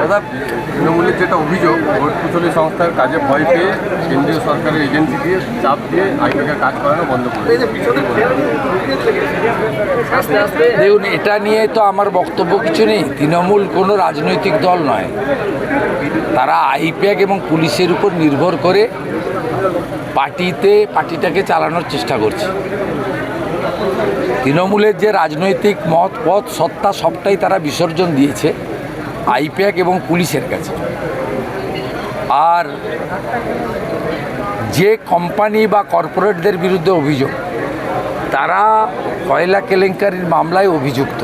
দাদা, তৃণমূলের যেটা অভিযোগ, ভোট কুশলী সংস্থার কাজে ভয় পেয়ে কেন্দ্রীয় সরকারের এজেন্সি দিয়ে চাপ দিয়ে আইপ্যাকের কাজ করানো বন্ধ করে। দেখুন, এটা নিয়ে তো আমার বক্তব্য কিছু নেই। তৃণমূল কোনো রাজনৈতিক দল নয়। তারা আইপ্যাক এবং পুলিশের উপর নির্ভর করে পার্টিটাকে চালানোর চেষ্টা করছে। তৃণমূলের যে রাজনৈতিক মত পথ সত্তা সবটাই তারা বিসর্জন দিয়েছে আইপ্যাক এবং পুলিশের কাছে। আর যে কোম্পানি বা কর্পোরেটদের বিরুদ্ধে অভিযোগ, তারা কয়লা কেলেঙ্কারির মামলায় অভিযুক্ত।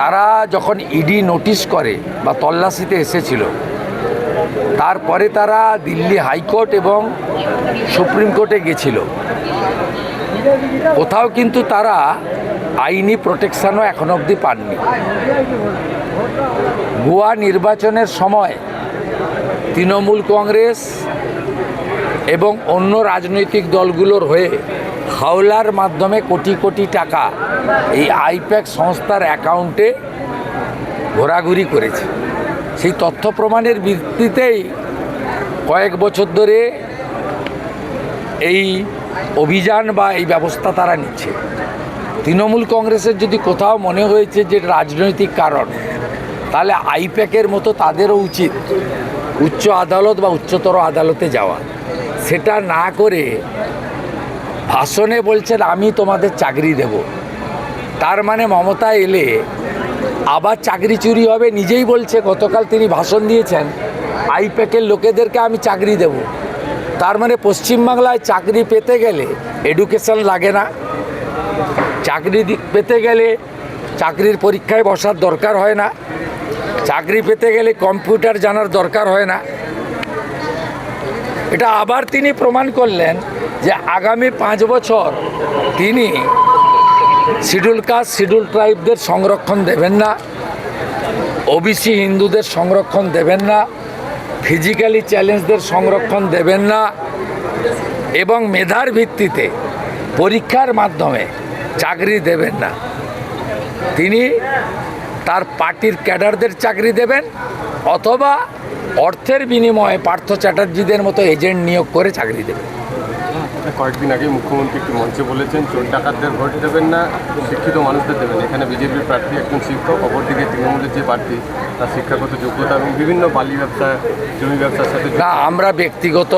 তারা যখন ইডি নোটিশ করে বা তল্লাশিতে এসেছিল, তারপরে তারা দিল্লি হাইকোর্ট এবং সুপ্রিম কোর্টে গেছিল। কোথাও কিন্তু তারা আইনি প্রোটেকশনও এখনো অবধি পাননি। গোয়া নির্বাচনের সময় তৃণমূল কংগ্রেস এবং অন্য রাজনৈতিক দলগুলোর হয়ে হাওলার মাধ্যমে কোটি কোটি টাকা এই আইপ্যাক সংস্থার অ্যাকাউন্টে ঘোরাঘুরি করেছে। সেই তথ্য প্রমাণের ভিত্তিতেই কয়েক বছর ধরে এই অভিযান বা এই ব্যবস্থা তারা নিচ্ছে। তৃণমূল কংগ্রেসের যদি কোথাও মনে হয়েছে যে রাজনৈতিক কারণ, তাহলে আইপ্যাকের মতো তাদেরও উচিত উচ্চ আদালত বা উচ্চতর আদালতে যাওয়া। সেটা না করে ভাষণে বলছেন আমি তোমাদের চাকরি দেব। তার মানে মমতা এলে আবার চাকরি চুরি হবে। নিজেই বলছে, গতকাল তিনি ভাষণ দিয়েছেন, আইপ্যাকের লোকেদেরকে আমি চাকরি দেব। তার মানে পশ্চিমবাংলায় চাকরি পেতে গেলে এডুকেশন লাগে না, চাকরি পেতে গেলে চাকরির পরীক্ষায় বসার দরকার হয় না, চাকরি পেতে গেলে কম্পিউটার জানার দরকার হয় না। এটা আবার তিনি প্রমাণ করলেন যে আগামী 5 বছর তিনি শিডিউল কাস্ট শিডিউল ট্রাইবদের সংরক্ষণ দেবেন না, ওবিসি হিন্দুদের সংরক্ষণ দেবেন না, ফিজিক্যালি চ্যালেঞ্জদের সংরক্ষণ দেবেন না, এবং মেধার ভিত্তিতে পরীক্ষার মাধ্যমে চাকরি দেবেন না। তিনি তার পার্টির ক্যাডারদের চাকরি দেবেন, অথবা অর্থের বিনিময়ে পার্থ চ্যাটার্জিদের মতো এজেন্ট নিয়োগ করে চাকরি দেবেন। কয়েকদিন আগে মুখ্যমন্ত্রী একটি মঞ্চে বলেছেন, চোর ডাকাতদের ভোট দেবেন না, শিক্ষিত মানুষদের দেবেন। এখানে বিজেপির প্রার্থী একজন শিক্ষক, অপরদিকে তৃণমূলের যে প্রার্থী তার শিক্ষাগত যোগ্যতা এবং বিভিন্ন বালি ব্যবসা, জমি ব্যবসার সাথে না, আমরা ব্যক্তিগত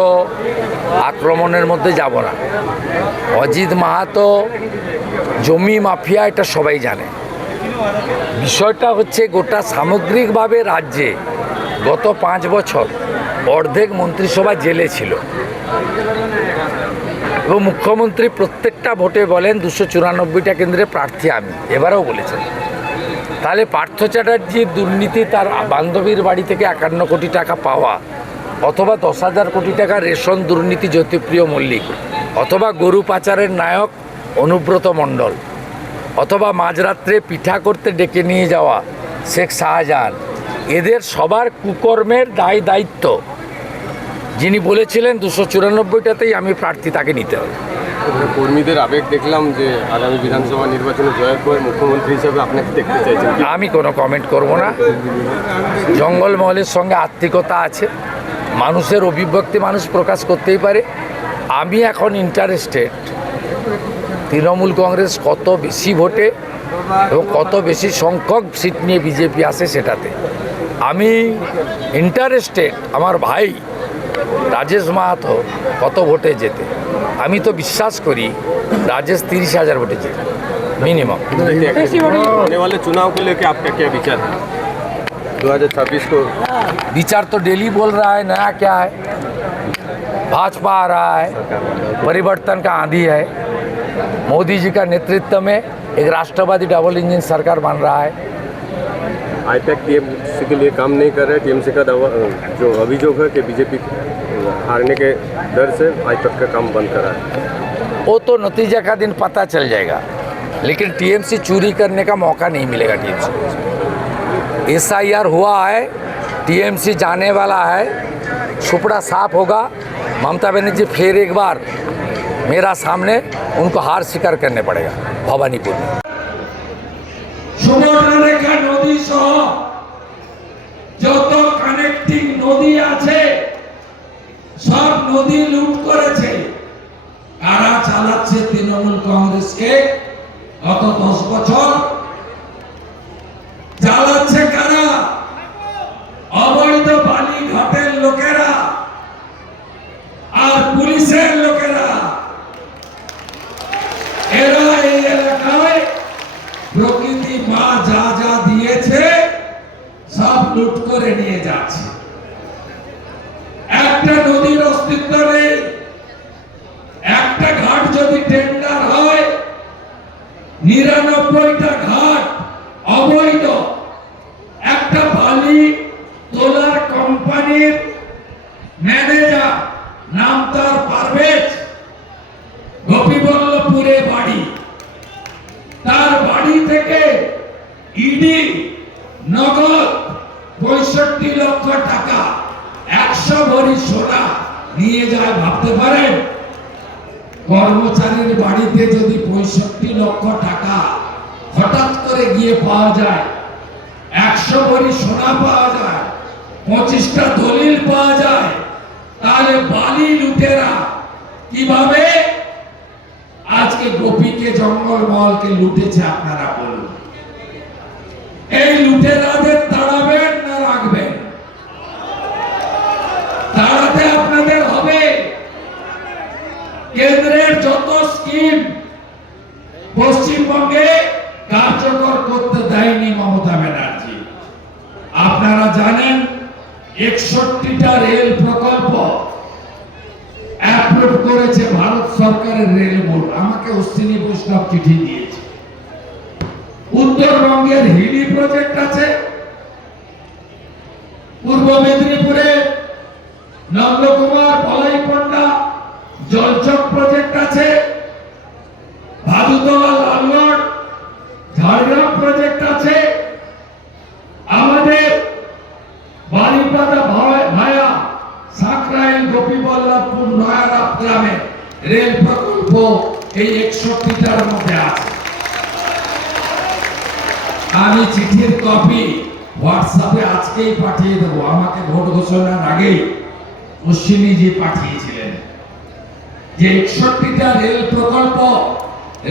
আক্রমণের মধ্যে যাব না। অজিত মাহাতো জমি মাফিয়া, এটা সবাই জানে। বিষয়টা হচ্ছে গোটা সামগ্রিকভাবে রাজ্যে গত 5 বছর অর্ধেক মন্ত্রিসভা জেলে ছিল, এবং মুখ্যমন্ত্রী প্রত্যেকটা ভোটে বলেন 294টা কেন্দ্রে প্রার্থী আমি, এবারেও বলেছেন। তাহলে পার্থ চ্যাটার্জির দুর্নীতি, তার বান্ধবীর বাড়ি থেকে 51 কোটি টাকা পাওয়া, অথবা 10,000 কোটি টাকা রেশন দুর্নীতি জ্যোতিপ্রিয় মল্লিক, অথবা গরু পাচারের নায়ক অনুব্রত মণ্ডল, অথবা মাঝরাত্রে পিঠা করতে ডেকে নিয়ে যাওয়া শেখ শাহজাহান, এদের সবার কুকর্মের দায়িত্ব যিনি বলেছিলেন 294টাতেই আমি প্রার্থী, তাকে নিতে হবে। কর্মীদের আবেগ দেখলাম যে আগামী বিধানসভা নির্বাচনে জয়ের পর মুখ্যমন্ত্রী হিসাবে আপনাকে দেখতে চাইছেন। আমি কোনো কমেন্ট করব না। জঙ্গলমহলের সঙ্গে আত্মিকতা আছে, মানুষের অভিব্যক্তি মানুষ প্রকাশ করতেই পারে। আমি এখন ইন্টারেস্টেড তৃণমূল কংগ্রেস কত বেশি ভোটে এবং কত বেশি সংখ্যক সিট নিয়ে বিজেপি আসে সেটাতে। আমি ইন্টারেস্টেড আমার ভাই রাজেশ মাহাতো কত ভোটে যেতে। আমি তো বিশ্বাস করি राजेश 30,000 वोटे जीते मिनिमम। आने वाले चुनाव को लेकर आपका क्या विचार है? 2026 को विचार तो डेली बोल रहा है, नया क्या है, भाजपा आ रहा है, परिवर्तन का आंधी है, मोदी जी का नेतृत्व में एक राष्ट्रवादी डबल इंजन सरकार बन रहा है। आईपैक टीएमसी के लिए काम नहीं कर रहे। टीएमसी का दावा जो अभियोग है कि बीजेपी हारने के डर से आईपैक का काम बंद करा है। वो तो नतीजा का दिन पता चल जाएगा, लेकिन टीएमसी चोरी करने का मौका नहीं मिलेगा। टीएमसी SIR हुआ है, टीएमसी जाने वाला है, सुपड़ा साफ होगा। ममता बनर्जी फिर एक बार मेरा सामने उनको हार स्वीकार करने पड़ेगा भवानीपुर में। নদী আছে সব নদী লুট করেছে। কারা চালাচ্ছে তৃণমূল কংগ্রেসকে গত 10 বছর? চালাচ্ছে কারা? অবৈধ বালি ঘাটের লোকেরা আর পুলিশের লোকেরা। এরা এই এলাকায় প্রকৃতি মা যা যা দিয়েছে সব লুট করে নিয়ে যাচ্ছে। একটা নদীর অস্তিত্ব নেই। একটা ঘাট যদি টেন্ডার হয়, 99টা ঘাট অবৈধ। একটা বালি তোলার কোম্পানির ম্যানেজার, নাম তার পারভেজ, গোপীবল্লভপুরে বাড়ি। তার বাড়ি থেকে ইডি নগদ 65 লক্ষ টাকা, 100 ভরি সোনা নিয়ে যায়। ভাবতে পারেন কর্মচারীর বাড়িতে যদি 65 লক্ষ টাকা হঠাৎ করে গিয়ে পাওয়া যায়, 100 ভরি সোনা পাওয়া যায়, 25টা দলিল পাওয়া যায়, তাহলে বালি লুটেরা কিভাবে আজকে গোপীকে, জঙ্গলমহলকে লুটেছে আপনারা বলুন। এই লুটেরাদের তাড়াবেন না রাখবেন? তাড়াতে আপনাদের হবে। কেন্দ্রের যত স্কিম পশ্চিমবঙ্গে কার্যকর করতে দেয়নি মমতা ব্যানার্জি। আপনারা জানেন 61টা রেল প্রকল্প অ্যাপ্রুভ করেছে ভারত সরকারের রেল বোর্ড। আমাকে অশ্বিনী বৈষ্ণব চিঠি দিয়েছে। উত্তরবঙ্গের হিলি প্রজেক্ট আছে, পূর্ব মেদিনীপুরে নন্দকুমার পলাইপন্ডা জলচক প্রজেক্ট আছে, ভাদুতলা লালগড় ঝাড়গ্রাম প্রজেক্ট আছে, আমাদের বাড়িপাদা ভায়া সাকরাইল গোপীবল্লভপুর নয়ারাত গ্রামে রেল প্রকল্প এই 61টার মধ্যে আছে। আমি চিঠির কপি হোয়াটসঅ্যাপে আজকেই পাঠিয়ে দেবো। আমাকে ভোট ঘোষণার আগেই অশ্বিনীজি পাঠিয়েছিলেন যে 61টা রেল প্রকল্প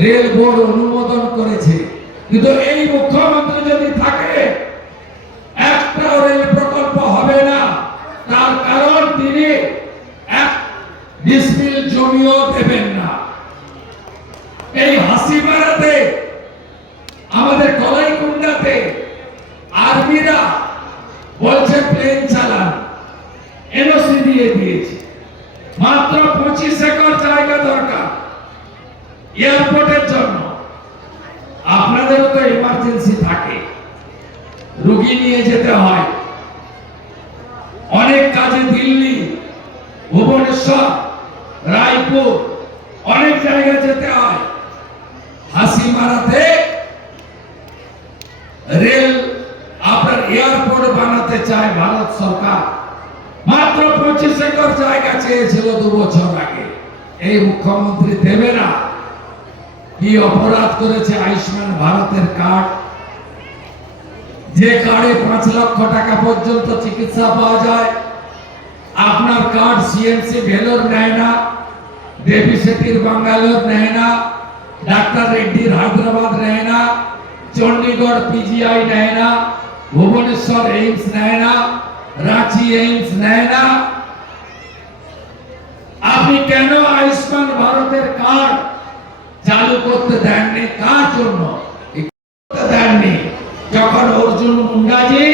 রেল বোর্ড অনুমোদন করেছে, কিন্তু এই মুখ্যমন্ত্রী যদি থাকে একটা রেল প্রকল্প হবে না। তার কারণ তিনি 1 ডিসমিল জমিও দেবেন না। এই হাসিমারাতে, আমাদের কলাইকুণ্ডাতে আর্মিরা বলছে প্লেন চালান, এনওসি দিয়ে দিয়েছে। মাত্র 25 একর জায়গা দরকার এয়ারপোর্টের জন্য। আপনাদেরও তো ইমার্জেন্সি থাকে, রোগী নিয়ে যেতে হয় অনেক কাজে। দিল্লি, ভুবনেশ্বর, রায়পুর অনেক জায়গায় যেতে হয়। হাসিমারাতে রেল আপনার এয়ারপোর্ট বানাতে চায় ভারত সরকার। মাত্র 25 একর জায়গা চেয়েছিল 2 বছর আগে। এই মুখ্যমন্ত্রী দেবে না। কি অপরাধ করেছে? আয়ুষ্মান ভারতের কার্ড, যে কার্ডে 5 লক্ষ টাকা পর্যন্ত চিকিৎসা পাওয়া যায়। আপনার কার্ড সিএমসি ভেলোর নেয় না, দেবী শেঠির বাঙ্গালোর নেয় না, ডাক্তার রেড্ডির হায়দ্রাবাদ নেয় না, চণ্ডীগড় পিজিআই নেয় না, ভুবনেশ্বর এইমস নেয় না, রাঁচি এইমস নেয় না। আপনি কেন আয়ুষ্মান ভারতের কার্ড চালু করতে দেননি? কার জন্য দেননি? যখন অর্জুন মুন্ডাজি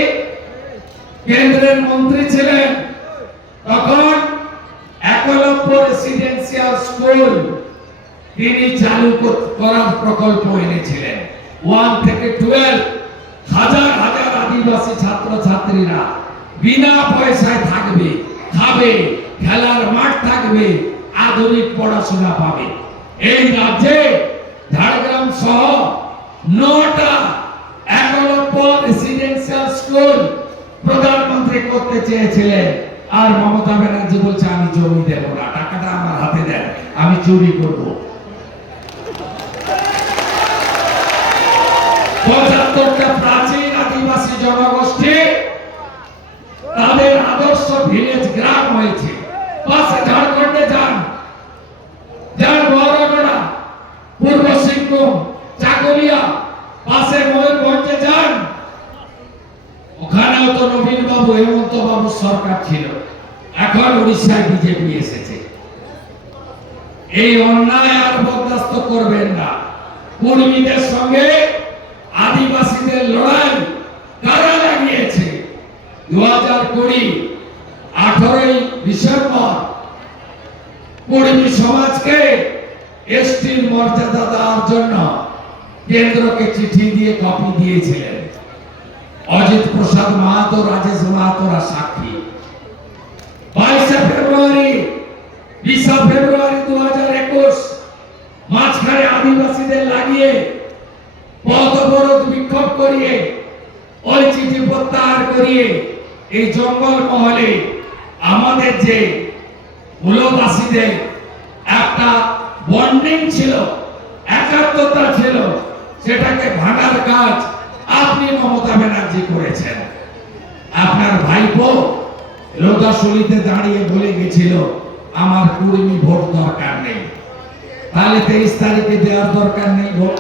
কেন্দ্রের মন্ত্রী ছিলেন, তখন একলব্য রেসিডেন্সিয়াল স্কুল তিনি চালু করার প্রকল্প এনেছিলেন। 1 থেকে 12 হাজার হাজার আদিবাসী ছাত্র ছাত্রীরা বিনা পয়সায় থাকবে, খাবে, খেলার মাঠ থাকবে, আধুনিক পড়াশোনা পাবে। এই রাজ্যে ঝাড়গ্রাম সহ 9টা একলব্য রেসিডেন্সিয়াল স্কুল প্রধানমন্ত্রী করতে চেয়েছিলেন। আর মমতা ব্যানার্জি বলছে আমি জমি দেব না, টাকাটা আমার হাতে দেন, আমি চুরি করব। 75টা প্রাচীন আদিবাসী জনগোষ্ঠী তাদের আদর্শ হয়েছে। পাশে ঝাড়খণ্ডে যান, যান বহরমপুরা, পূর্ব সিংভূম, চাকুলিয়া, পাশে ময়ূরভঞ্জে যান, ওখানেও তো নবীন বাবু, হেমন্ত বাবু সরকার ছিল। এখন উড়িষ্যায় বিজেপি এসেছে। এই অন্যায় আর বরদাস্ত করবেন না। কুর্মীদের সঙ্গে আদিবাসীদের লড়াই কারা লাগিয়েছে? 2020 18ই ডিসেম্বর কুর্মী সমাজকে এসটির মর্যাদা দেওয়ার জন্য কেন্দ্রকে চিঠি দিয়ে কপি দিয়েছিলেন। অজিত প্রসাদ মাহাতো, রাজেশ মাহাতোরা সাক্ষী। 22 ফেব্রুয়ারি 20 ফেব্রুয়ারি 2021 মাঝখানে আদিবাসীদের লাগিয়ে পথ অবরোধ বিক্ষোভ করিয়ে ওই চিঠি প্রত্যাহার করিয়ে এই জঙ্গল মহলে আমাদের যে মূলবাসীদের একটা বন্ডিং ছিল, একাত্মতা ছিল, সেটাকে ভাঙার কাজ আপনি মমতা ব্যানার্জি করেছেন। আপনার ভাইপো লোদাশুলিতে দাঁড়িয়ে বলে গেছিল আমার কুর্মী ভোট দরকার নেই। তাহলে 23 তারিখে দেওয়ার দরকার নেই ভোট।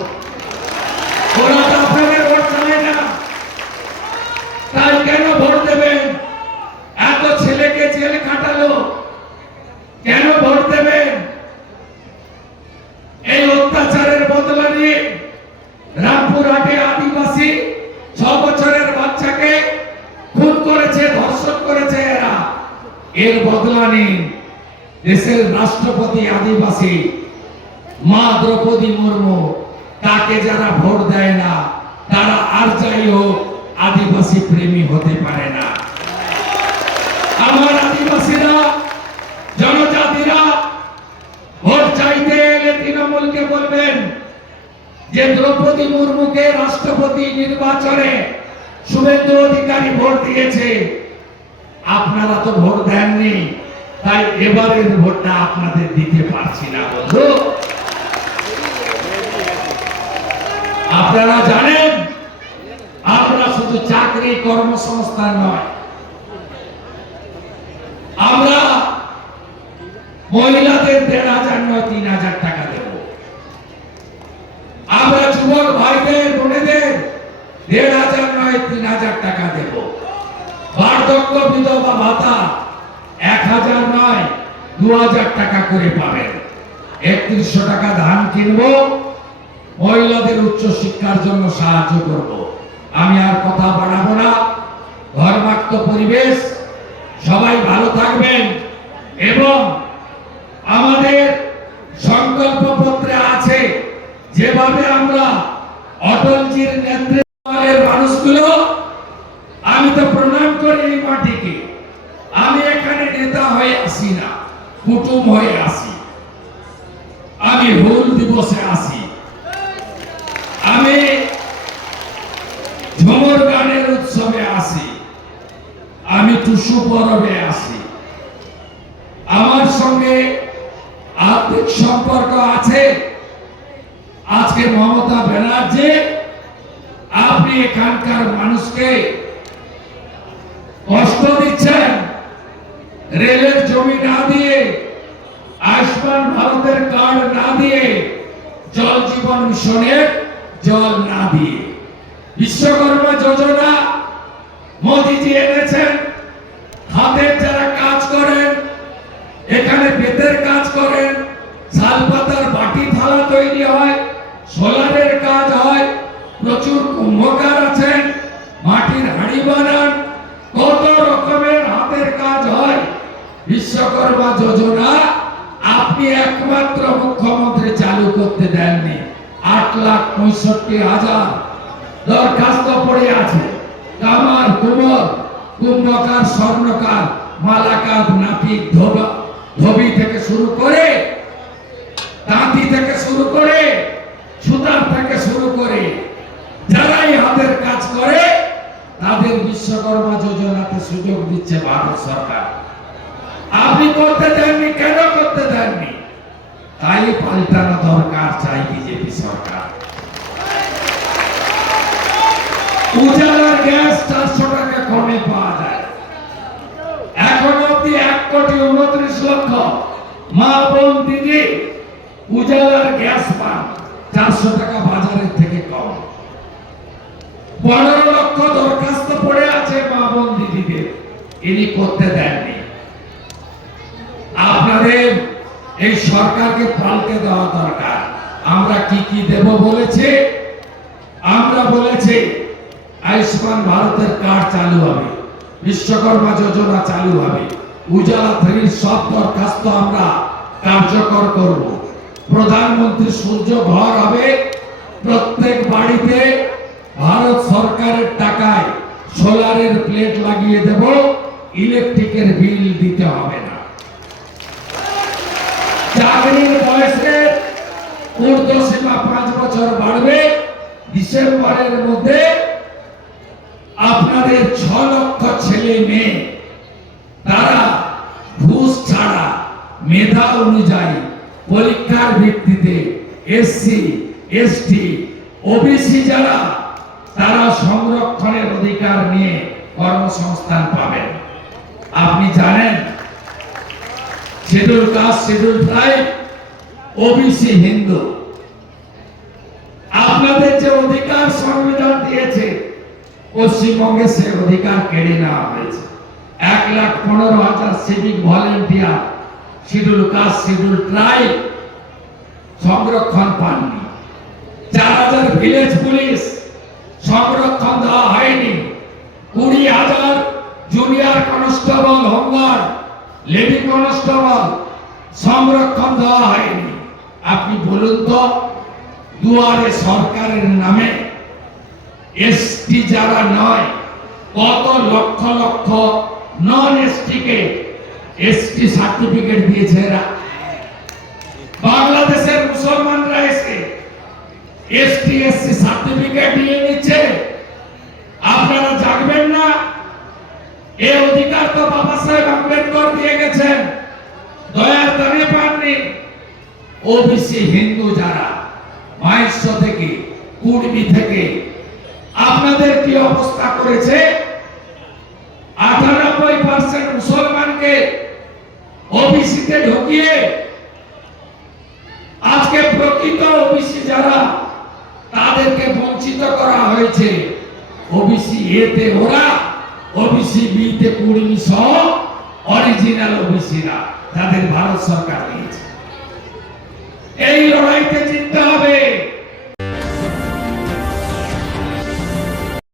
ওরা তো আপনাদের ভোট চায় না, তাই কেন ভোট দেবেন? এত ছেলেকে জেল কাটালো, কেন ভোট দেবেন? এই অত্যাচারের বদলা নিয়ে রামপুরহাটে আদিবাসী 6 বছরের বাচ্চাকে খুন করেছে, ধর্ষণ করেছে এরা। এর বদলা নিন। দেশের রাষ্ট্রপতি আদিবাসী মা দ্রৌপদী মুর্মু, তাকে যারা ভোট দেয় না তারা আর যাই হোক আদিবাসী প্রেমী হতে পারে না। আমার আদিবাসীরা, জনজাতিরা ভোট চাইতে এলে তৃণমূলকে বলবেন যে দ্রৌপদী মুর্মুকে রাষ্ট্রপতি নির্বাচনে শুভেন্দু অধিকারী ভোট দিয়েছে, আপনারা তো ভোট দেননি, তাই এবারের ভোটটা আপনাদের দিতে পারছি না। বন্ধু, আপনারা জানেন আমরা শুধু চাকরি কর্মসংস্থান নয়, আমরা মহিলাদের 1,500 নয় 3,000 টাকা দেব। আমরা যুবক ভাইদের বোনেদের 1,500 নয় 3,000 টাকা দেব। বার্ধক্য বিধবা ভাতা 1,000 নয় 2,000 টাকা করে পাবেন। 3100 টাকা ধান কিনবো, মহিলাদের উচ্চ শিক্ষার জন্য সাহায্য করব। আমি আর কথা বাড়াবো না। ধর্মাক্ত পরিবেশ, সবাই ভালো থাকবেন। এবং আমাদের সংকল্প পত্রে আছে যেভাবে আমরা অটলজির নেতৃত্বের মানুষগুলো, আমি তো প্রণাম করি এই মাটিকে। আমি এখানে নেতা হয়ে আসি না, কুটুম হয়ে আসি। আমি হুল দিবসে আসি, আমি ঝুমুর গানের উৎসবে আসি, আমি টুসু পরবে আসি। আমার সঙ্গে আর্থিক সম্পর্ক আছে। আজকে মমতা ব্যানার্জি, আপনি এখানকার মানুষকে কষ্ট দিচ্ছেন। রেলের জমি না দিয়ে, আয়ুষ্মান ভারতের কার্ড না দিয়ে, জল জীবন মিশনের জল না দিয়ে, বিশ্বকর্মা যোজনা মোদিজি এনেছেন। হাতের যারা কাজ করেন, এখানে বেতের কাজ করেন, শালপাতার বাটি থালা তৈরি হয়, সোলারের কাজ হয়, প্রচুর কুম্ভকার আছেন, মাটির হাঁড়ি বানান, কত রকমের হাতের কাজ হয়। বিশ্বকর্মা যোজনা আপনি একমাত্র মুখ্যমন্ত্রী চালু করতে দেননি। 8,65,000 দরখাস্ত পড়ে আছে। কামার, কুমোর, কুম্ভকার, স্বর্ণকার, মালাকার, নাপিত, ধোবি থেকে শুরু করে, তাঁতি থেকে শুরু করে, সুতার থেকে শুরু করে, যারাই হাতের কাজ করে তাদের বিশ্বকর্মা যোজনাতে সুযোগ দিচ্ছে ভারত সরকার। আপনি করতে দেননি, কেন করতে দেননি? তাই পাল্টানো দরকার চাই বিজেপি সরকার। উজালার গ্যাস 400 টাকা কমে পাওয়া যায়। এখন অব্দি 1 কোটি 400 টাকা বাজারের থেকে কম। 15 লক্ষ দরখাস্ত পড়ে আছে মা বোন দিদিদের, ইনি করতে দেননি। আপনাদের এই সরকারকে পাল্টে দেওয়া দরকার। আমরা কি কি দেব বলেছে? আমরা বলেছি আয়ুষ্মান ভারতের কার্ড চালু হবে, বিশ্বকর্মা যোজনা চালু হবে, উজালা 3 সব দরখাস্ত আমরা কার্যকর করব। প্রধানমন্ত্রী সূর্য ঘর হবে, প্রত্যেক বাড়িতে ভারত সরকারের টাকায় সোলারের প্লেট লাগিয়ে দেব, ইলেকট্রিকের বিল দিতে হবে না। চাকরির বয়সের ঊর্ধ্বসীমা 5 বছর বাড়বে। ডিসেম্বরের মধ্যে আপনাদের 6 লক্ষ ছেলে মেয়ে তারা ঘুষ ছাড়া মেধা অনুযায়ী পরীক্ষার ভিত্তিতে এসসি এসটি ওবিসি যারা তারা সংরক্ষণের অধিকার নিয়ে কর্মসংস্থান পাবেন। আপনি জানেন schedule caste, schedule tribe, OBC, Hindu, আপনাদের যে অধিকার সংবিধান দিয়েছে পশ্চিমবঙ্গে সে অধিকার কেড়ে নেওয়া হয়েছে। 1,15,000 civic volunteer schedule caste, schedule tribe সংরক্ষণ পাননি। 4,000 ভিলেজ পুলিশ সংরক্ষণ দেওয়া হয়নি। 20,000 junior constable, home guard, lady constable সংরক্ষণ দেওয়া হয়নি। আপনি বলুন তো, দুয়ারে সরকারের নামে এসটি যারা নয়, কত লক্ষ লক্ষ নন এসটি কে এসটি সার্টিফিকেট দিয়েছে এরা। বাংলাদেশের মুসলমানরা এসে এসটি এসসি সার্টিফিকেট নিয়ে নিচ্ছে। আপনারা জানবেন না? এই অধিকার তো বাবা সাহেব আম্বেদকর দিয়ে গেছেন, দয়ার দানে পাননি। ওবিসি হিন্দু যারা 2200 থেকে কুড়মি থেকে আপনাদের কি অবস্থা করেছে? 98% মুসলমানকে ওবিসিতে ঢুকিয়ে আজকে প্রকৃত ওবিসি যারা তাদেরকে বঞ্চিত করা হয়েছে। ওবিসি এতে ওরা, ওবিসি বিতে কুড়মি সহ অরিজিনাল ওবিসিরা যাদের ভারত সরকার দিয়েছে। এই লড়াইতে জিততে হবে।